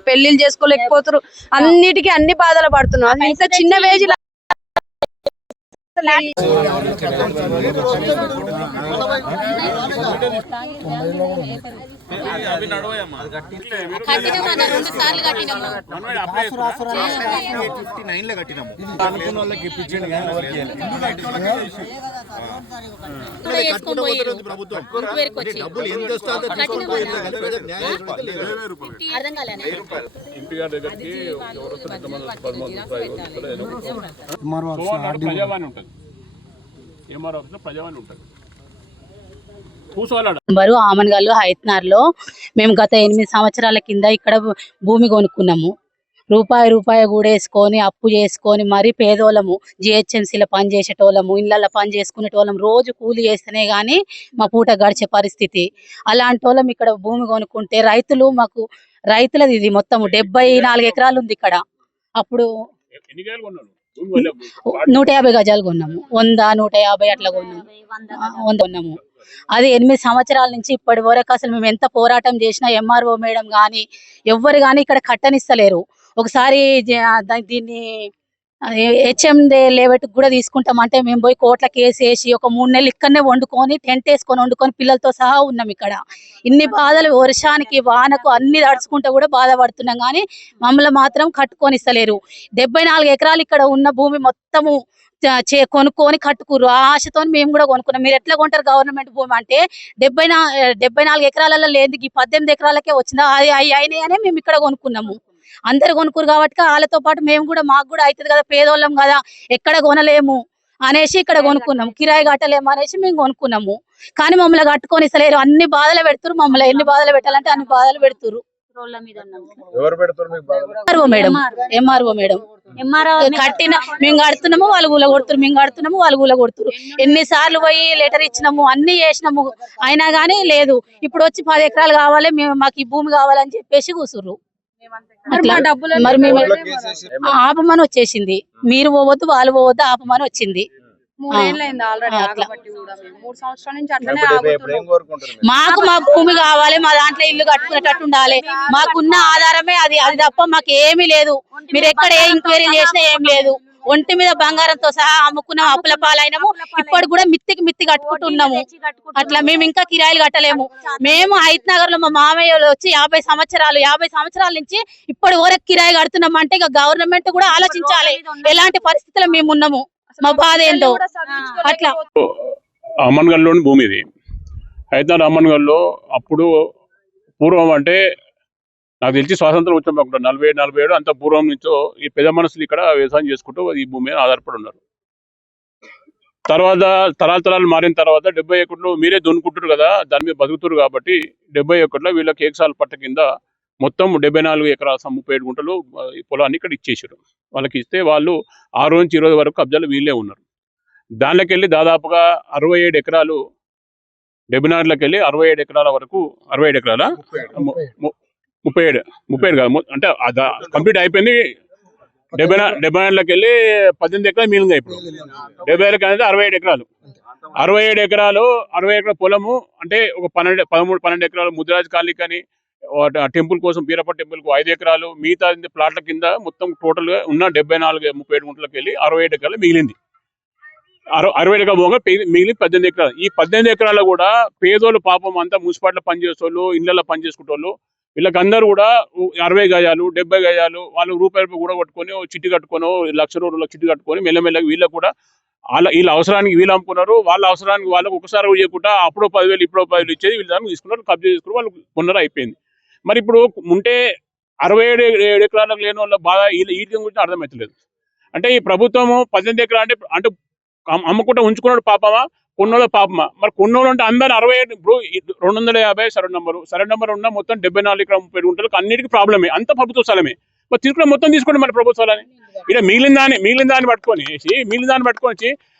పెళ్లిళ్ళు చేసుకోలేకపోతారు, అన్నిటికీ అన్ని బాధలు పడుతున్నారు. ఇంత చిన్న వేజ్ ఇంటిగారి దగ్గరికి ప్రజావాణి ఉంటుంది, ఎంఆర్ ఆఫీస్ లో ప్రజావాణి ఉంటుంది. ఆమన్గల్లు హైత్నార్లో మేము గత 8 సంవత్సరాల కింద ఇక్కడ భూమి కొనుక్కున్నాము. రూపాయి కూడేసుకొని అప్పు చేసుకొని మరి పేదోళ్ళము, జిహెచ్ఎంసీలో పని చేసేటోళ్ళము, ఇళ్ళల్లో పని చేసుకునేటోళ్ళం, రోజు కూలి చేస్తేనే కానీ మా పూట గడిచే పరిస్థితి. అలాంటి వాళ్ళం ఇక్కడ భూమి కొనుక్కుంటే రైతులది ఇది మొత్తం 74 ఎకరాలు ఉంది ఇక్కడ. అప్పుడు 150 గజాలు కొన్నాము, 100, 150 అట్లా కొన్నాము. అది 8 సంవత్సరాల నుంచి ఇప్పటి వరకు అసలు మేము ఎంత పోరాటం చేసినా ఎంఆర్ఓ మేడం కానీ ఎవ్వరు కానీ ఇక్కడ కట్టనిస్తలేరు. ఒకసారి దీన్ని హెచ్ఎండే లేవెట్ కూడా తీసుకుంటామంటే మేము పోయి కోర్టుల కేసు వేసి ఒక 3 నెలలు ఇక్కడనే టెంట్ వేసుకొని వండుకొని పిల్లలతో సహా ఉన్నాం ఇక్కడ. ఇన్ని బాధలు, వర్షానికి వానకు అన్ని తడుచుకుంటూ కూడా బాధపడుతున్నాం కానీ మమ్మల్ని మాత్రం కట్టుకొని ఇస్తలేరు. 74 ఎకరాలు ఇక్కడ ఉన్న భూమి మొత్తము కొనుక్కొని కట్టుకుర్రు. ఆ ఆశతో మేము కూడా కొనుక్కున్నాం. మీరు ఎట్లా కొంటారు గవర్నమెంట్ భూమి అంటే 74 ఎకరాలలో లేదు, ఈ 18 ఎకరాలకే వచ్చిందా, అది అయినాయనే మేము ఇక్కడ కొనుక్కున్నాము. అందరు కొనుక్కురు కాబట్టి వాళ్ళతో పాటు మేము కూడా, మాకు కూడా అవుతుంది కదా, పేదోళ్ళం కదా, ఎక్కడ కొనలేము అనేసి ఇక్కడ కొనుక్కున్నాము. కిరాయి కట్టలేము అనేసి మేము కొనుక్కున్నాము. కానీ మమ్మల్ని కట్టుకొని ఇస్తలేరు, అన్ని బాధలు పెడుతురు. మమ్మల్ని ఎన్ని బాధలు పెట్టాలంటే అన్ని బాధలు పెడుతురు. ఎంఆర్ఓ మేడం కట్టిన మేము కడుతున్నాము, వాళ్ళు కూల కొడుతురు, మేము కడుతున్నాము, వాళ్ళు కూల కొడుతురు. ఎన్నిసార్లు పోయి లెటర్ ఇచ్చినాము, అన్ని చేసినాము, అయినా గానీ లేదు. ఇప్పుడు వచ్చి 10 ఎకరాలు కావాలి, మేము మాకు ఈ భూమి కావాలని చెప్పేసి కూసుర్రు. మరి మేము ఆపమని వచ్చేసింది. మీరు పోవద్దు, వాళ్ళు పోవద్దు, ఆపమని వచ్చింది. మాకు మా భూమి కావాలి, మా దాంట్లో ఇల్లు కట్టుకునేటట్టు ఉండాలి. మాకున్న ఆధారమే అది తప్ప మాకు ఏమీ లేదు. మీరు ఎక్కడ ఏ ఎంక్వైరీ చేసినా ఏం లేదు. ఒంటి మీద బంగారంతో సహా అమ్ముకున్నాం, అప్పుల పాలైనము. ఇప్పుడు కూడా మిత్తి కట్టుకుంటున్నాము. అట్లా మేము ఇంకా కిరాయిలు కట్టలేము. మేము హైత్ నగర్ లో మా మామయ్య వచ్చి 50 సంవత్సరాల నుంచి ఇప్పటి వరకు కిరాయి కడుతున్నాం. అంటే ఇక గవర్నమెంట్ కూడా ఆలోచించాలి ఎలాంటి పరిస్థితుల్లో మేము ఉన్నాము, మా బాధ ఏంటో. అట్లా అమ్మన్గల్లోని భూమి ఇది. హైత్ నగర్ అమ్మన్గల్లో అప్పుడు పూర్వం అంటే నాకు తెలిసి స్వాతంత్రం వచ్చిన 47 అంత పూర్వం నుంచో ఈ పెద్ద మనుషులు ఇక్కడ వ్యవసాయం చేసుకుంటూ ఈ భూమి మీద ఆధారపడి ఉన్నారు. తర్వాత తరాలు మారిన తర్వాత 70 ఎకర్లు మీరే దున్నుకుంటారు కదా, దాని మీద బతుకుతారు కాబట్టి 70 ఎకర్లో వీళ్ళకి ఏకసాల పట్ట కింద మొత్తం 74 ఎకరాల 37 గుంటలు ఈ పొలాన్ని ఇక్కడ ఇచ్చేసారు. వాళ్ళకి ఇస్తే వాళ్ళు 6 నుంచి 20 వరకు కబ్జాలు వీళ్ళే ఉన్నారు. దానిలోకి వెళ్ళి దాదాపుగా 67 ఎకరాలు 74లోకి వెళ్ళి 67 ఎకరాల వరకు 67 ఎకరాల 37 కాదు, అంటే కంప్లీట్ అయిపోయింది. 70లోకి వెళ్ళి 18 ఎకరాలు మిగిలింది. ఇప్పుడు 70 అనేది 67 ఎకరాలు. 67 ఎకరాలు 60 ఎకరాల పొలము అంటే ఒక 12 ఎకరాలు ముదిరాజ్ కాలనీ కానీ టెంపుల్ కోసం బీరప్ప టెంపుల్ కు 5 ఎకరాలు, మిగతా ప్లాట్ల కింద మొత్తం టోటల్ గా ఉన్న 37 గుంటలకు వెళ్ళి 67 ఎకరాలు మిగిలింది. 60 ఎకరాలు పోగా మిగిలింది 18 ఎకరాలు. ఈ 18 ఎకరాలు కూడా పేదోళ్ళు పాపం అంతా మున్సిపాలిటీలో పనిచేసేవాళ్ళు, ఇళ్లలో పనిచేసుకుంటోళ్ళు, వీళ్ళకందరూ కూడా 60 గజాలు 70 గజాలు వాళ్ళు రూపాయి కూడా కొట్టుకొని చిట్టి కట్టుకొని 1 లక్ష రూపాయలు చిట్టి కట్టుకొని మెల్లమెల్లగా వీళ్ళకు కూడా వీళ్ళ అవసరానికి వీళ్ళు అమ్ముకున్నారు. వాళ్ళ అవసరానికి వాళ్ళకు ఒకసారి చేయకుండా అప్పుడో 10,000 ఇప్పుడో 10,000 ఇచ్చేది వీళ్ళు దాన్ని తీసుకున్నారు, కబ్జా చేసుకున్నారు, వాళ్ళు కొన్నారు, అయిపోయింది. మరి ఇప్పుడు ఉంటే 67 ఎకరాలకు లేని వాళ్ళ బాధ ఈ గురించి అర్థమవుతలేదు. అంటే ఈ ప్రభుత్వము 18 ఎకరాలు అంటే అమ్ముకుంటూ ఉంచుకున్నాడు పాపమా, కొన్నోళ్ళ పాపమా? మరి కొన్నోళ్ళు అంటే అందరూ 67 ఇప్పుడు 250 సరైన నెంబర్ ఉన్న మొత్తం 74 ఎకరాల 30 గుంటలకు అన్నిటికీ ప్రాబ్లమే, అంత ప్రభుత్వ స్థలమే. మరి తీసుకుని మొత్తం తీసుకోండి మరి ప్రభుత్వాలని. ఇక్కడ మిగిలిన దాన్ని పట్టుకొని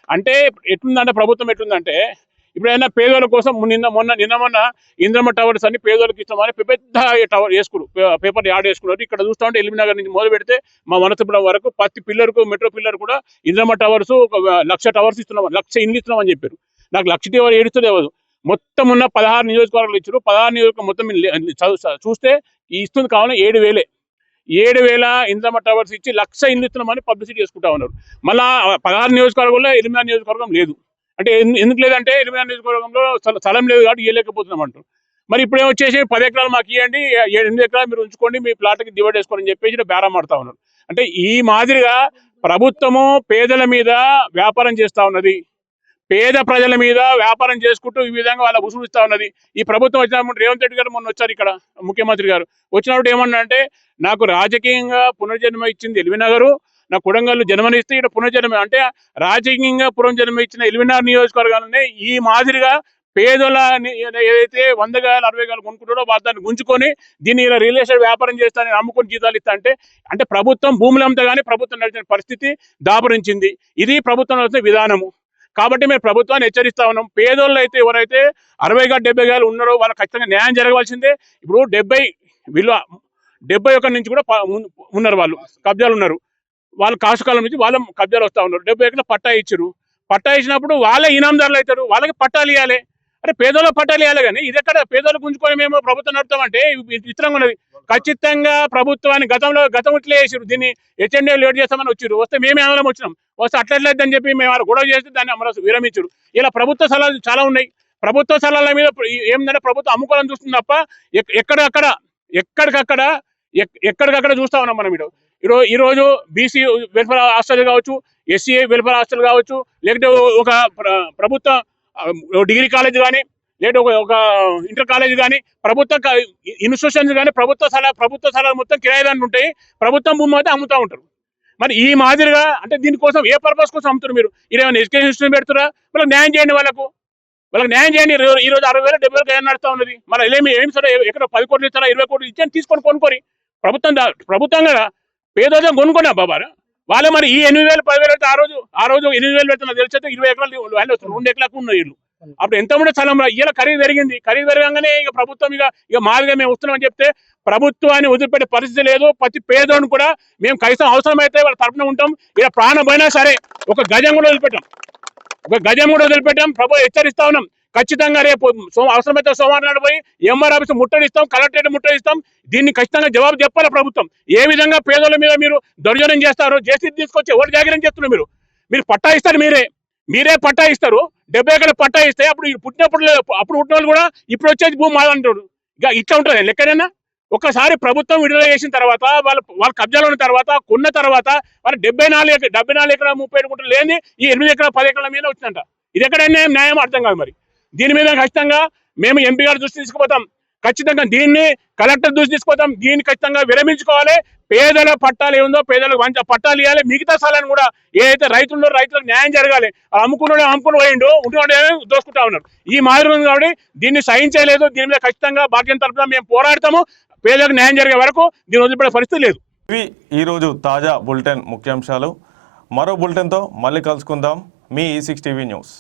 అంటే ఎట్లుందంటే ప్రభుత్వం ఎట్లుందంటే ఇప్పుడు ఏదైనా పేదోళ్ళ కోసం నిన్న ఇంద్రమ్మ టవర్స్ అని పేదోళ్ళకి ఇస్తామని పెద్ద టవర్ వేసుకున్నారు, పేపర్ యాడ్ వేసుకున్నారు. ఇక్కడ చూస్తా ఉంటే ఎల్బీనగర్ నుంచి మొదలు పెడితే మా వనసపురం వరకు ప్రతి పిల్లర్కు మెట్రో పిల్లర్ కూడా ఇంద్రమ్మ టవర్స్ 1,00,000 టవర్స్ ఇస్తున్నాం, 1,00,000 ఇండ్లు ఇస్తున్నామని చెప్పారు. నాకు 1,00,000 టవర్ ఏడుస్తుంది అవ్వదు. మొత్తం ఉన్న 16 నియోజకవర్గాలు ఇచ్చారు. 16 నియోజకవర్గం మొత్తం చూస్తే ఇస్తుంది కావాలని 7,000 ఇంద్రమ్మ టవర్స్ ఇచ్చి 1,00,000 ఇండ్లు ఇస్తున్నామని పబ్లిసిటీ చేసుకుంటా ఉన్నారు. మళ్ళా 16 నియోజకవర్గంలో 8 నియోజకవర్గం లేదు. అంటే ఎందుకు లేదంటే 8 నియోజకవర్గంలో స్థలం లేదు కాబట్టి ఇవ్వలేకపోతున్నాం అంటారు. మరి ఇప్పుడు ఏమొచ్చేసి 10 ఎకరాలు మాకు ఇవ్వండి, 8 ఎకరాలు మీరు ఉంచుకోండి, మీ ప్లాట్కి డివైడ్ చేసుకోండి అని చెప్పేసి బేరం ఆడుతూ ఉన్నారు. అంటే ఈ మాదిరిగా ప్రభుత్వము పేదల మీద వ్యాపారం చేస్తూ ఉన్నది, పేద ప్రజల మీద వ్యాపారం చేసుకుంటూ ఈ విధంగా వాళ్ళ ఉసులు ఇస్తూ ఉన్నది. ఈ ప్రభుత్వం వచ్చినప్పుడు రేవంత్ రెడ్డి గారు మొన్న వచ్చారు, ఇక్కడ ముఖ్యమంత్రి గారు వచ్చినప్పుడు ఏమన్నా అంటే నాకు రాజకీయంగా పునర్జన్మ ఇచ్చింది ఎల్బీనగర్, నా కొడంగల్లు జన్మనిస్తే ఇక్కడ పునర్జన్మ అంటే రాజకీయంగా పునర్జన్మ ఇచ్చిన 24 నియోజకవర్గాలనే ఈ మాదిరిగా పేదల ఏదైతే 100 గజాలు 60 గజాలు కొనుక్కుంటాడో దాన్ని గుంజుకొని దీన్ని ఇలా రియల్ ఎస్టేట్ వ్యాపారం చేస్తానని అమ్ముకొని జీతాలు ఇస్తా అంటే ప్రభుత్వం భూములు అమ్ముతా కానీ ప్రభుత్వం నడిచిన పరిస్థితి దాపరించింది. ఇది ప్రభుత్వం నడిచిన విధానము. కాబట్టి మేము ప్రభుత్వాన్ని హెచ్చరిస్తా ఉన్నాం. పేదోళ్ళు అయితే ఎవరైతే 60 గజాలు 70 గజాలు ఉన్నారో వాళ్ళకి ఖచ్చితంగా న్యాయం జరగవలసిందే. ఇప్పుడు 71 నుంచి కూడా ఉన్నారు, వాళ్ళు కబ్జాలు ఉన్నారు, వాళ్ళు కాసుకాలం నుంచి వాళ్ళ కబ్జాలు వస్తూ ఉన్నారు. 70 ఎకరాల పట్టా ఇచ్చారు. పట్టా ఇచ్చినప్పుడు వాళ్ళే ఇనామదారులు అవుతారు, వాళ్ళకి పట్టాలు ఇవ్వాలి. అంటే పేదోళ్ళకి పట్టాలు ఇవ్వాలి. కానీ ఇది ఎక్కడ పేదోళ్ళు గుంజుకొని మేము ప్రభుత్వం నడుపుతామంటే విచిత్రంగా ఉన్నది. ఖచ్చితంగా ప్రభుత్వాన్ని గతం ఇట్లే చేసారు, దీన్ని హెచ్ఎండే లేట్ చేస్తామని వచ్చారు. వస్తే మేమే ఆందోళన వచ్చినాం, వస్తే అట్లట్లేదని చెప్పి మేము గొడవ చేస్తే దాన్ని అమలు విరమించారు. ఇలా ప్రభుత్వ స్థలాలు చాలా ఉన్నాయి. ప్రభుత్వ స్థలాల మీద ఏంటంటే ప్రభుత్వం అమ్ముకోవాలని చూస్తుంది తప్ప ఎక్కడికక్కడ చూస్తా ఉన్నాం మనం. ఈరోజు బీసీ వెల్ఫేర్ హాస్టల్ కావచ్చు, ఎస్సీ వెల్ఫేర్ హాస్టల్ కావచ్చు, లేకపోతే ఒక ప్రభుత్వ డిగ్రీ కాలేజ్ కానీ, లేకపోతే ఒక ఇంటర్ కాలేజ్ కానీ, ప్రభుత్వ ఇన్స్టిట్యూషన్స్ కానీ, ప్రభుత్వ స్థలాలు మొత్తం కిరాయిదారులు ఉంటాయి. ప్రభుత్వం భూమి అయితే అమ్ముతూ ఉంటారు. మరి ఈ మాదిరిగా అంటే దీనికోసం ఏ పర్పస్ కోసం అమ్ముతారు మీరు? ఇదేమైనా ఎడ్యుకేషన్ సిస్టమ్ పెడుతురా? వాళ్ళకి న్యాయం చేయండి, వాళ్ళకి న్యాయం చేయండి. ఈ రోజు 60,000 70,000 ఏం నడుస్తూ ఉన్నది? మరి ఏమి సరే ఎక్కడ 10 కోట్లు ఇస్తారా, 20 కోట్లు ఇచ్చాను తీసుకొని కొనుక్కోరి. ప్రభుత్వం కదా పేదోజం కొనుక్కున్నా బాబారా. వాళ్ళే మరి ఈ 8,000 10,000 అయితే ఆ రోజు 8,000 పెడుతున్నా తెలిసి 20 ఎకరాలు వాళ్ళు వస్తారు. 2 ఎకరాలకు ఉన్న ఇల్లు అప్పుడు ఎంత ఉండే స్థలం ఇలా ఖరీదు పెరిగింది. ఖరీదు పెరగంగానే ఇక ప్రభుత్వం ఇక మాదిరిగా మేము వస్తున్నామని చెప్తే ప్రభుత్వాన్ని వదిలిపెట్టే పరిస్థితి లేదు. ప్రతి పేదోని కూడా మేము కనీసం అవసరమైతే వాళ్ళ తరఫున ఉంటాం. ఇక ప్రాణం పోయినా సరే ఒక గజం కూడా వదిలిపెట్టాం. ప్రభు హెచ్చరిస్తా ఉన్నాం. ఖచ్చితంగా రేపు అవసరమైతే సోమవారం నాడు పోయి ఎంఆర్ ఆఫీస్ ముట్టడిస్తాం, కలెక్టరేట్ ముట్టడిస్తాం. దీన్ని ఖచ్చితంగా జవాబు చెప్పాలి ప్రభుత్వం. ఏ విధంగా పేదోళ్ళ మీద మీరు దౌర్జన్యం చేస్తారు? జేసీబీ తీసుకొచ్చి ఓటు జాగ్రత్త చేస్తున్నారు. మీరు పట్టా ఇస్తారు, మీరే పట్టా ఇస్తారు. 70 ఎకరాల పట్టా ఇస్తే అప్పుడు పుట్టిన వాళ్ళు కూడా ఇప్పుడు వచ్చేది భూమి మాదంటాడు. ఇక ఇట్లా ఉంటుంది లెక్కనైనా. ఒక్కసారి ప్రభుత్వం విడుదల చేసిన తర్వాత వాళ్ళ కబ్జాలో ఉన్న తర్వాత కొన్న తర్వాత వాళ్ళు 74 ఎకరాల 37 గుంటలు లేని ఈ 8 ఎకరాల 10 ఎకరాల మీద వచ్చిందంట. ఇది ఎక్కడైనా న్యాయం అర్థం కాదు. మరి దీని మీద ఖచ్చితంగా మేము ఎంపీ గారు దృష్టి తీసుకుపోతాం. ఖచ్చితంగా దీన్ని కలెక్టర్ దృష్టి తీసుకుపోతాం. దీన్ని ఖచ్చితంగా విరమించుకోవాలి. పేదల పట్టాలు ఏముందో పేదలకు పట్టాలు ఇవ్వాలి. మిగతా స్థలాన్ని కూడా ఏదైతే రైతుల్లో రైతులకు న్యాయం జరగాలి. అమ్ముకుని పోయిండు, ఉంటున్నాడు దోసుకుంటా ఉన్నారు. ఈ మాదిరి ఉంది కాబట్టి దీన్ని సహించలేదు. దీని మీద ఖచ్చితంగా భాగ్యం తరపున మేము పోరాడతాము. పేదలకు న్యాయం జరిగే వరకు దీన్ని వదిలిపెట్టే పరిస్థితి లేదు. ఇవి ఈరోజు తాజా బులెటిన్ ముఖ్యాంశాలు. మరో బులెటిన్తో మళ్ళీ కలుసుకుందాం. మీ E6 టీవీ న్యూస్.